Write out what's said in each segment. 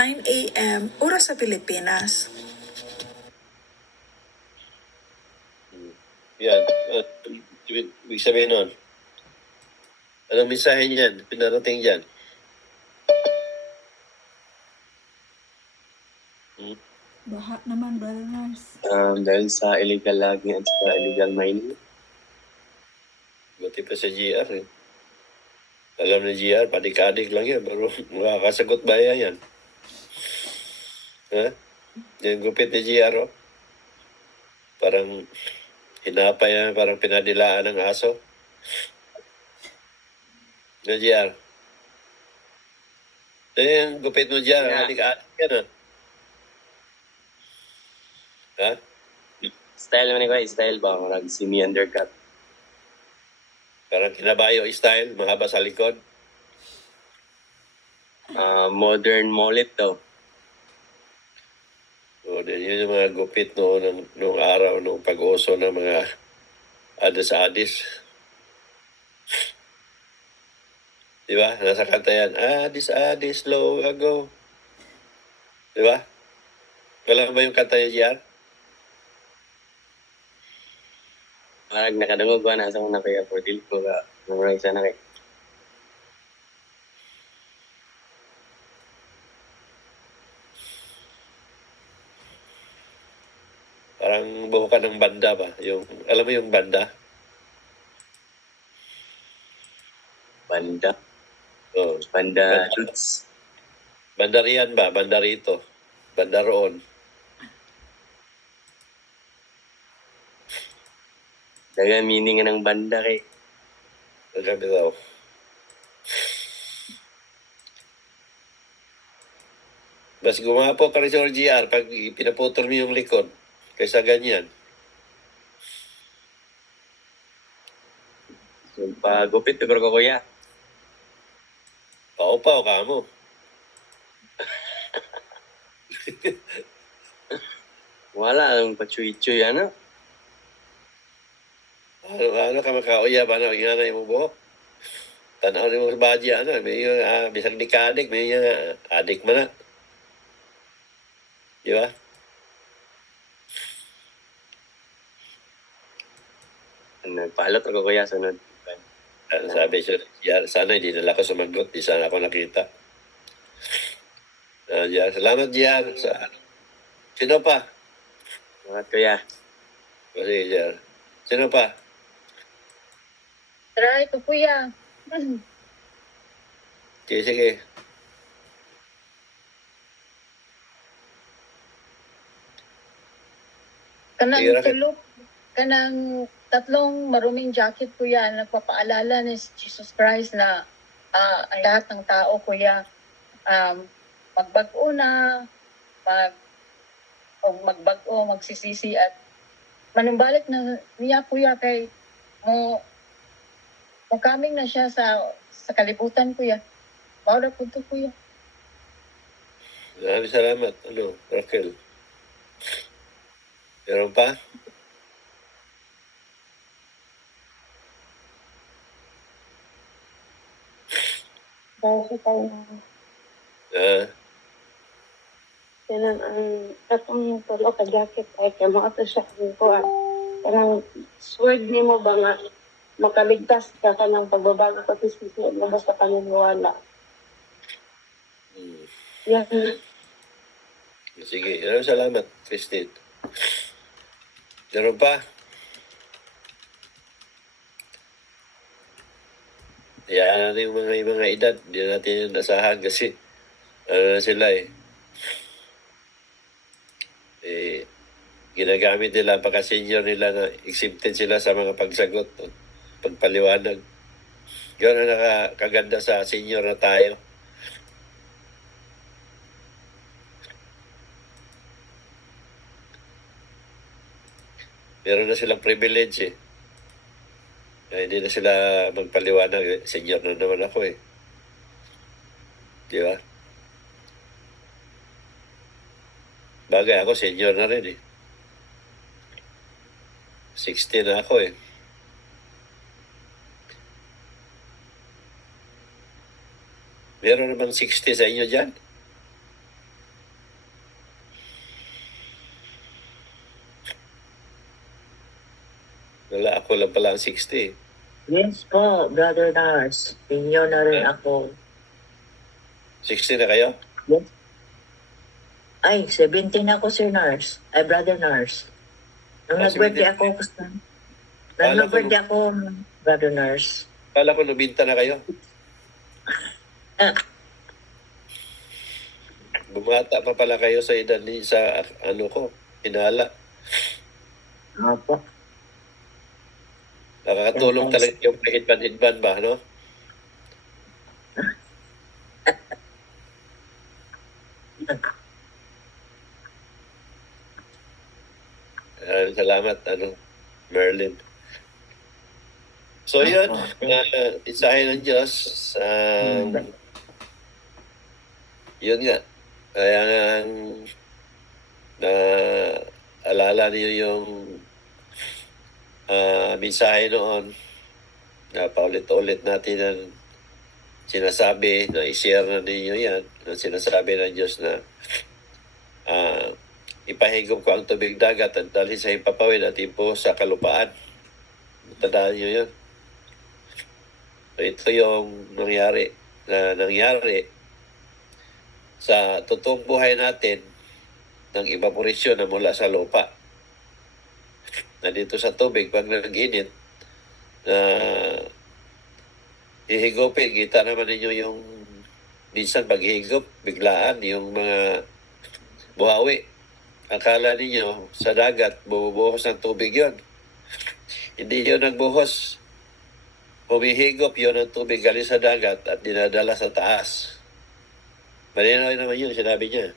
9 a.m. oras sa Pilipinas. Yan. Ibig sabihin nun. Anong mensahe niyan? Pinarating dyan? Baha naman, Brother Mars. Dahil sa illegal logging at sa illegal mining. Buti pa sa GR eh. Alam na GR, padik-adik lang yan. Pero makakasagot ba yan? Ha? Yung gupit ni GR oh. Parang hinapay yan, parang pinadilaan ng aso. Na GR. Yung gupit mo GR, Yeah. adik-adik yan ah. Ha? Style man ko, style ba? Marag semi undercut. Parang kinabayo style, mahaba sa likod. Modern mullet daw. O, din yun yung mga gupit noong araw, noong pag-uso ng mga adis-adis. Di ba? Nasa kanta yan, adis-adis long ago. Di ba? Wala ba yung kanta niya diyan? Marag nakadungog ko na sa mga kaya for deal ko ka. Memorize na kay. Parang buhukan ng banda ba? Yung, alam mo yung banda? Banda. Oh, Banda shoots. banda riyan ba? Banda rito. Banda roon. Daga meaning ng banda kay. Nagsabi daw. Mas gumapo ka rin sa GR pag pinaputol mo yung likod. Kaysa ganyan. So, pagupit ko kuya. Paupaw ka mo. Wala ang pachuy-chuy ano. Ano ka makauyab, ano, yung anay mo buhok. Tanaw ni mo sa badya, ano, may yung, bisag di ka adik, may yung adik man na. Di ba? Nagpalot ko kuya sunod. Sabi siya, sana hindi nila ako sumagot, di sana ako nakita. Jan, salamat Jan. Sino pa? Salamat kuya. Kasi Jan. Sino pa? Tara, ito kuya. Sige. Kanang Sige, Raquel. tulog, kanang tatlong maruming jacket kuya, nagpapaalala ni Jesus Christ na ang lahat ng tao kuya, magbago na, magbago, magsisisi at manumbalik na niya kuya kay mo coming na siya sa kalibutan kuya. Maura po to kuya. Maraming salamat. Ano, Raquel? Meron pa? Dahil tayo kanang ang katong tulo ka jacket ay kay mo ato siya ko kanang sword nimo ba nga makaligtas ka kanang pagbabago ka pisisi mo basta paniniwala. Yan. Sige. Maraming salamat, Christine. Meron pa? Yan na yung mga edad. Hindi na natin yung nasahan kasi ano na sila ginagamit nila pagka-senior nila na exempted sila sa mga pagsagot, pagpaliwanag. Yun ang nakakaganda sa senior na tayo. Meron na silang privilege Ay, hindi na sila magpaliwanag. Senior na naman ako Di ba? Bagay ako, senior na rin 60 na ako Meron namang 60 sa inyo dyan? Wala, ako lang pala ang 60. Yes po, Brother Nars. Inyo na rin ako. 60 na kayo? Yes. Ay, 17 ako, Sir Nars. Ay, Brother Nars. Nung Ah, nag-birthday 17. ako, Kala ko- nag-birthday ako, Brother Nars. Kala ko nabinta na kayo. Ah, Bumata pa pala kayo sa edad ni sa ano ko, hinala. opo. Nakakatulong Yes. talaga yung pahitban-hitban ba, no? Salamat, Merlin. So yun, isahin ng Diyos. Yun nga. Kaya nga, alala niyo yung mensahe noon na paulit-ulit natin ang sinasabi na i-share na ninyo yan. Na sinasabi ng Diyos na ipahigop ko ang tubig dagat at dalhin sa hipapawid at ipo sa kalupaan. Tandaan niyo yun. So ito yung nangyari sa totoong buhay natin ng evaporation na mula sa lupa. Na dito sa tubig, pag nag-init, hihigupin, kita naman ninyo yung minsan paghihigop, biglaan, yung mga buhawi. Akala ninyo sa dagat, bumubuhos ng tubig yon. Hindi yun nagbuhos. Humihigop yun ang tubig galing sa dagat at dinadala sa taas. Malinaw naman yun, sinabi niya.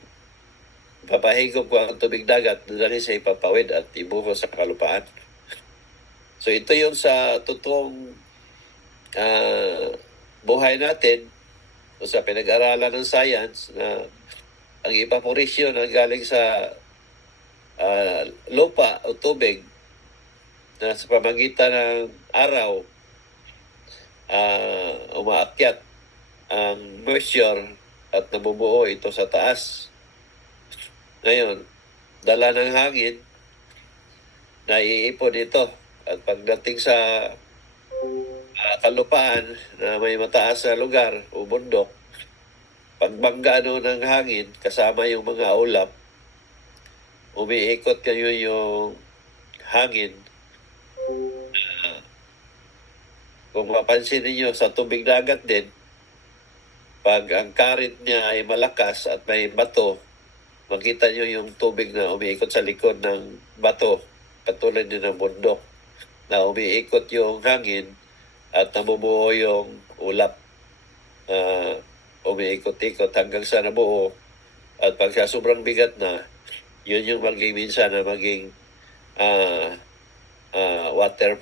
Papahigop ko ang tubig dagat, dadali sa ipapawid at ibuhos sa kalupaan. So ito yung sa totoong buhay natin o sa pinag-aralan ng science na ang evaporation na galing sa lupa o tubig na sa pamagitan ng araw umaakyat ang moisture at nabubuo ito sa taas. Ngayon, dala ng hangin na iipon ito at pagdating sa kalupaan na may mataas na lugar o bundok, pagbangga ng hangin kasama yung mga ulap, umiikot kayo yung hangin. Kung mapansin niyo sa tubig dagat din, pag ang current niya ay malakas at may bato, makita niyo yung tubig na umiikot sa likod ng bato, katulad din ng bundok, na umiikot yung hangin at nabubuo yung ulap. Umiikot-ikot hanggang sa nabuo. At pag sa sobrang bigat na, yun yung minsan na maging water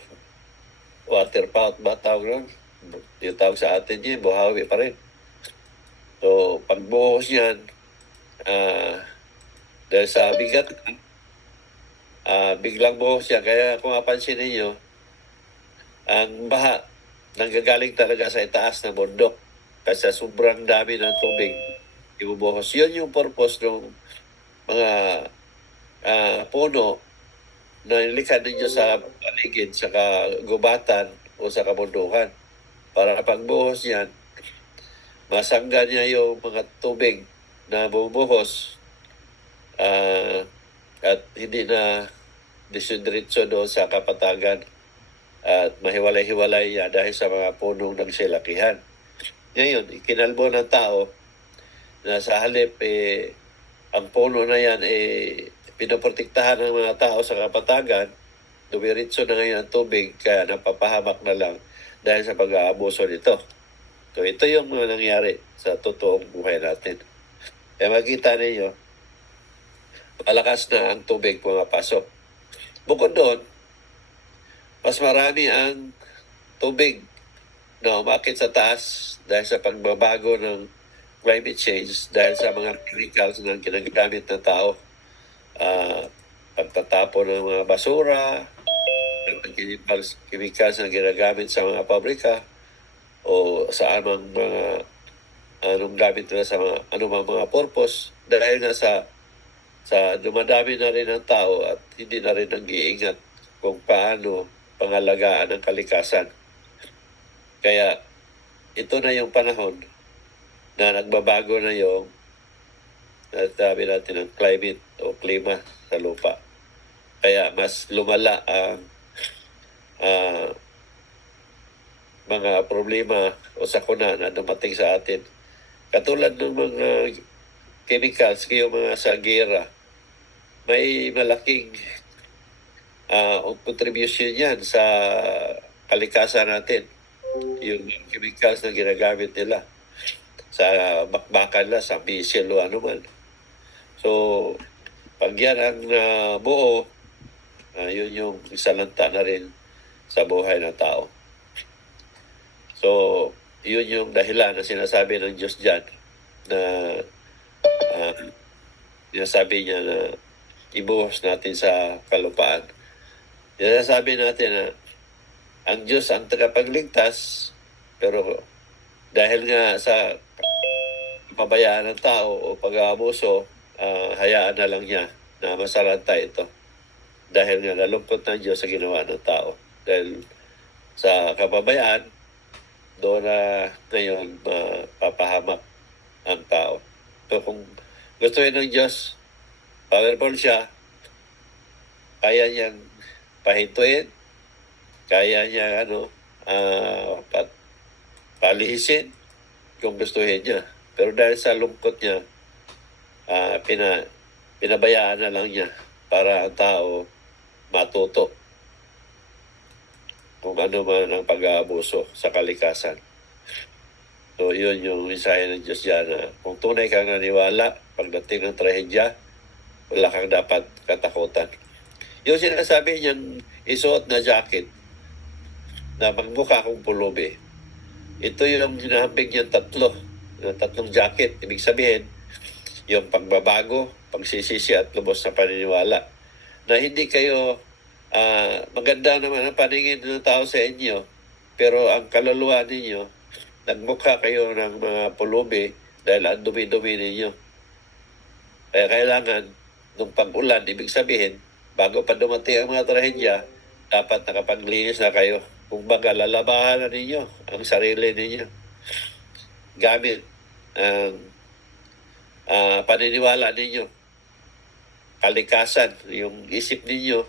spout ba tawag nun? Yung tawag sa atin yun, buhawi pa rin. So, pagbuhos yan, dahil sa bigat, biglang buhos yan. Kaya kung mapansin ninyo, ang baha, nanggagaling talaga sa itaas na bundok. Kasi sobrang dami ng tubig, ibubuhos. Yun yung purpose ng mga puno na nilikha ninyo sa paligid, sa kagubatan o sa kabundukan. Para pagbuhos yan, masangga niya yung mga tubig na bumubuhos at hindi na disidritso doon sa kapatagan at mahiwalay-hiwalay yan dahil sa mga punong nagsilakihan. Ngayon, ikinalbo ng tao na sa halip ang puno na yan pinoprotektahan ng mga tao sa kapatagan, dumiritso na ngayon ang tubig kaya napapahamak na lang dahil sa pag-aabuso nito. So ito yung mga nangyari sa totoong buhay natin. Kaya makita ninyo, malakas na ang tubig pumapasok. Bukod doon, mas marami ang tubig na umakit sa taas dahil sa pagbabago ng climate change, dahil sa mga chemicals na ginagamit ng tao. Pagtatapon ng mga basura, chemicals na ginagamit sa mga pabrika, o sa anong mga anong gamit nila sa mga anumang mga purpose, dahil nga sa dumadami na rin ang tao at hindi na rin nag-iingat kung paano pangalagaan ng kalikasan. Kaya ito na yung panahon na nagbabago na yung sabi natin ng climate o klima sa lupa. Kaya mas lumala ang mga problema o sakuna na dumating sa atin. Katulad ng mga chemicals, yung mga sa gera, may malaking contribution yan sa kalikasan natin. Yung chemicals na ginagamit nila sa bakbakan na, sa missile o ano man. So, pag yan ang buo, yun yung isalanta na rin sa buhay ng tao. So, yun yung dahilan na sinasabi ng Diyos dyan na sinasabi niya na ibuhos natin sa kalupaan. Sinasabi natin na ang Diyos ang tagapagligtas, pero dahil nga sa pabayaan ng tao o pag-aabuso, hayaan na lang niya na masalanta ito. Dahil nga nalungkot ng Diyos sa ginawa ng tao. Dahil sa kapabayaan, doon na ngayon mapapahamak ang tao. So kung gustuin ng Diyos, powerful siya, kaya niyang pahintuin, kaya niya palihisin kung gustuhin niya. Pero dahil sa lungkot niya, pinabayaan na lang niya para ang tao matuto kung ano man ang pag-aabuso sa kalikasan. So, yun yung mensahe ng Diyos dyan na kung tunay kang naniwala, pagdating ng trahedya, wala kang dapat katakutan. Yung sinasabi niyang isuot na jacket na magmukha kong pulubi, ito yung hinahambing niyang tatlong jacket. Ibig sabihin, yung pagbabago, pagsisisi at lubos na paniniwala. Na hindi kayo maganda naman ang paningin ng tao sa inyo, pero ang kaluluwa ninyo, nagmukha kayo ng mga pulubi dahil ang dumi-dumi ninyo. Kaya kailangan, nung pag-ulan, ibig sabihin, bago pa dumating ang mga trahedya, dapat nakapaglinis na kayo. Kung baga, lalabahan na ninyo ang sarili ninyo. Gamit ang paniniwala ninyo. Kalikasan, yung isip ninyo,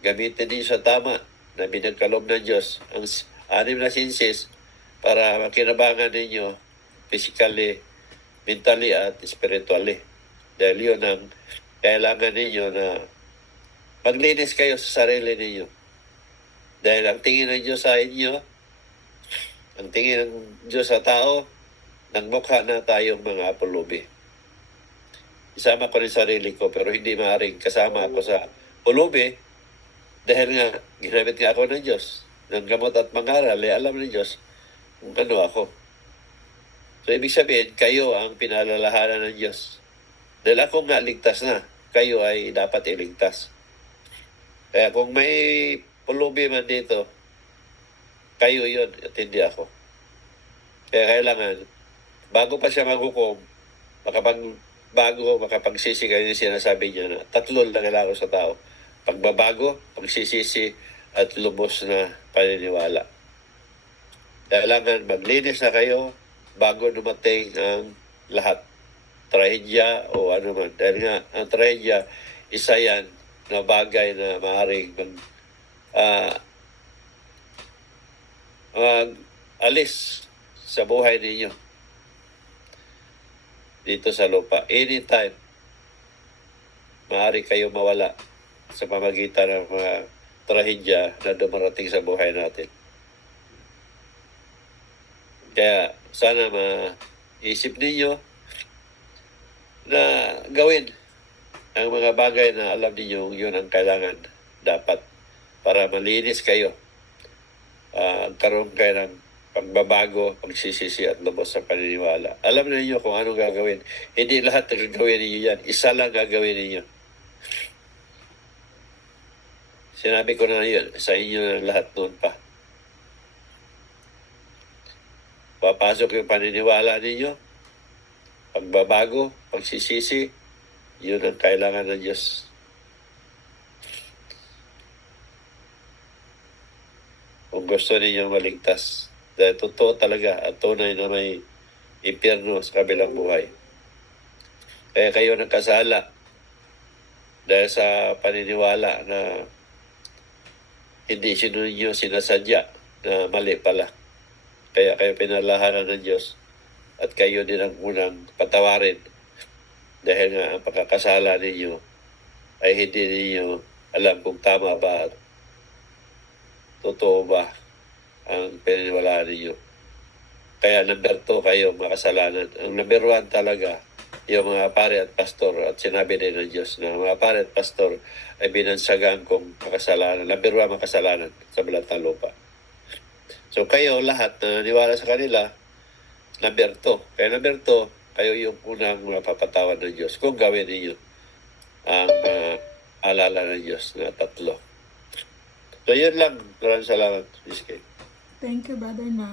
gamitin ninyo sa tama na binagkalob ng Diyos ang 6 na senses para makinabangan ninyo physically, mentally at spiritually. Dahil yun ang kailangan ninyo na maglinis kayo sa sarili ninyo. Dahil ang tingin ng Diyos sa inyo, ang tingin ng Diyos sa tao, nagmukha na tayong mga pulubi. Isama ko rin sarili ko pero hindi maaaring kasama ako sa pulubi dahil nga ginamit nga ako ng Diyos. Ng gamot at mangaral, alam ng Diyos kung ano ako. So, ibig sabihin, kayo ang pinalalahanan ng Diyos. Dahil ako nga ligtas na, kayo ay dapat iligtas. Kaya kung may pulubi man dito, kayo yun at hindi ako. Kaya kailangan, bago pa siya maghukom, makapagsisi kayo yung sinasabi niya na 3 lang kailangan sa tao. Pagbabago, pagsisisi, at lubos na paniniwala. Kailangan maglinis na kayo bago dumating ang lahat. Trahedya o ano man. Dahil nga, ang trahedya, isa yan na bagay na maaaring alis sa buhay ninyo dito sa lupa. Anytime, maaari kayo mawala sa pamagitan ng mga trahedya na dumarating sa buhay natin. Kaya sana maisip ninyo na gawin ang mga bagay na alam ninyo yun ang kailangan dapat para malinis kayo. Karoon kayo ng pagbabago, pagsisisi at lubos sa paniniwala. Alam niyo kung anong gagawin. Hindi lahat na gagawin ninyo yan. Isa lang gagawin ninyo. Sinabi ko na yun sa inyo na lahat noon pa. Papasok yung paniniwala ninyo, pagbabago, pagsisisi, yun ang kailangan ng Diyos. kung gusto ninyong maligtas. Dahil totoo talaga at tunay na may impyerno sa kabilang buhay. Kaya kayo nagkasala dahil sa paniniwala na hindi ninyo sinasadya na mali pala. Kaya kayo pinalahanan ng Diyos at kayo din ang unang patawarin dahil nga ang pagkakasala ninyo ay hindi ninyo alam kung tama ba at totoo ba ang pininiwalaan ninyo. Kaya number 2 kayo makasalanan. Ang number 1 talaga, yung mga pare at pastor, at sinabi din ng Diyos na mga pare at pastor ay binansagan kong makasalanan. Number 1 makasalanan sa balat ng lupa. So kayo lahat na naniwala sa kanila, number 2. Kaya number 2, kayo yung unang mapapatawad ng Diyos kung gawin ninyo ang alala ng Diyos na 3. So yun lang. Maraming salamat, Miss Kay. Thank you, Brother Nars.